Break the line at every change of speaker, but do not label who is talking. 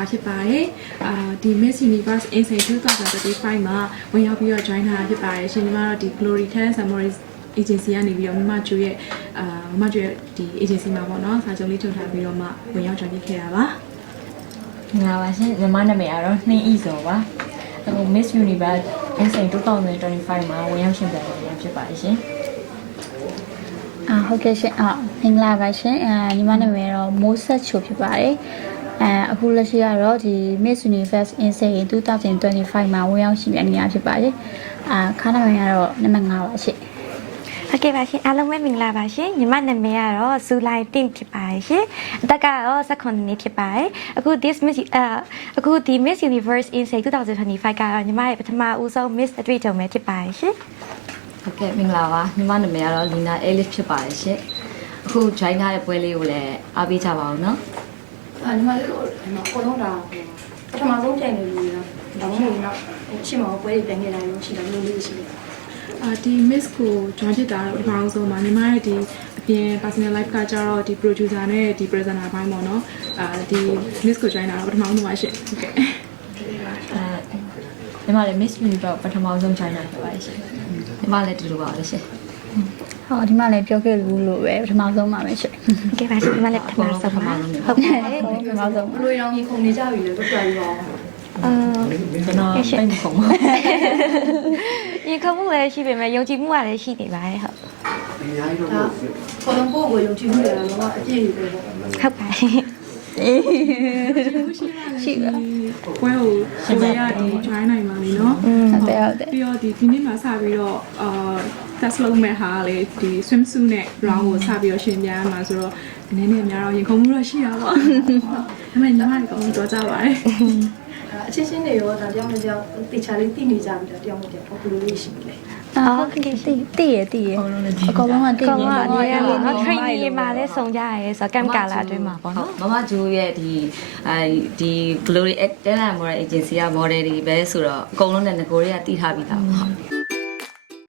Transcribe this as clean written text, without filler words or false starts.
ဖြစ်ပါတယ်ဒီ Miss Universe Insane 2025မှာဝင်ရောက်ပြီးတော့ join ထားတာဖြစ်ပါတယ်ရှင်ညီမတို့ဒီ Glory Talent Samurai agency ကနေပြီးတော့မမကျွေးရဲ့မမကျွေးရဲ့ဒီ agency မှာပေါ့နော်စာချုပ်လေးထုတ်ထားပြီးတော့မှဝင်ရောက် join ခဲ့တာပါ
ငါပါရှင်ညီမနာမည်ကတော့နှင်းဤစောပါအခု Miss Universe Insane 2025မှာဝင်ရောက်ရှင်ပြိုင်နေဖြစ်ပါတယ်ရှင်
ဟုတ်ကဲ့ရှင်မင်္ဂလာပါရှင်ညီမနာမည်တော့မိုးဆက်ချိုဖြစ်ပါတယ်အခုလက်ရှိကတော့ဒီ Miss Universe Insane 2025မှာဝင်ရောက်ရှင်ပြိုင်နေတာဖြစ်ပါတယ်ခါနာမည်ကတော့နံပါတ်5ပါရှင်
ဟုတ်ကဲ့ပါရှင်အားလုံးပဲမင်္ဂလာပါရှင်ညီမနာမည်ကတော့ဇူလိုင်10ဖြစ်ပါတယ်ရှင်အသက်ကတော့18နှစ်ဖြစ်ပါတယ်အခုဒီ Miss Universe Insane 2025ကတော့ညီမရဲ့ပထမဦးဆုံး Miss အတွေ့အကြုံပဲဖြစ်ပါတယ်ရှင်
ဟုတ်ကဲ့မင်္ဂလာပါညီမနာမည်ကတော့ Lina Ellis ဖြစ်ပါတယ်ရှင်အခု join ထားတဲ့ပွဲလေးကိုလည်းအားပေးကြပါအောင်နော်
ညီမလေးတို့ဒီမှာပေါ်တော့တာပထမဆုံးပြိုင်နေလို့ဒါမှမဟုတ်တော့ရှင်းမပွဲတွေပြန်နေတာလို့ရှိတယ်လို့လေးရှိတယ်
ဒီ miss ကို join ဖြစ်တာတော့ပထမဆုံးမှာညီမရဲ့ဒီအပြင် personal life ကကြတော့ဒီ producer နဲ့ဒီ presenter ဘိုင်းပေါ့နော်ဒီ miss ကို join တာတော့ပထမဆုံးပါရှင့်ဟုတ်ကဲ့
ညီမလည်း Miss Universe ပထမဆုံး join တာဖြစ်ပါတယ်ရှင်ညီမလည်းဒီလိုပါပဲရှင်
ဒီမှာလည်းပြောခဲ့လို့ပဲပထမဆုံးပါပဲရှင်
ဟုတ်ကဲ့ပါရှင်ညီမလည်းပထမဆုံးပါဟုတ်ကဲ့
ပထမဆုံး
ဘယ်လိုရောင်ကြီးခုန်နေကြပြီလဲတို့ပြရပါ
ကျွန်တော်ပိတ်ခုံပါ
ရေခုံမှုလည်းရှိပေမဲ့ယုံကြည်မှုကလည်းရှိနေပါတယ်ဟုတ်
ခေါလုံးပို့ကိုယုံကြည်မှုရတယ်တော့အပြည့်ယူပဲပေါ့
ဟုတ်ပါ
ရှိပါပွဲကိုကိုရဒီ join နိုင်ပါပြီเนาะ
ဟုတ်တယ်
ပြီးတော့ဒီနေ့မှာစပြီးတော့test လုပ်မဲ့ဟာလေဒီ swimsuit နဲ့ round ကိုစပြီးတော့ရှင်ပြရမှာဆိုတော့နည်းနည်းများတော့ရင်ခုန်မှုတော့ရှိတာပေါ့ဒါပေမဲ့ညီမတွေကတော့တော့ကြပါတယ်
အချင်းချင်းတွေရောဒါကြောင့်လည်းကြောင့်တေချာလေးတည်နေကြပြီဒါကြောင့်လည်းဘယ်လိုလေးရှိလဲ
ဟုတ်ကဲ့တည်ရအကောင်လုံးကတည်နေပါ
နေရတယ်နော် training မှာလည်းစုံကြရဲဆိုတော့ camp ကာလာအတွင်းမှာပေါ့နော်
မမဂျိုးရဲ့ဒီ Glory Talent Samurai agency က model တွေပဲဆိုတော့အကုန်လုံးနဲ့ငကိုတွေကတည်ထားပြီးသားပါ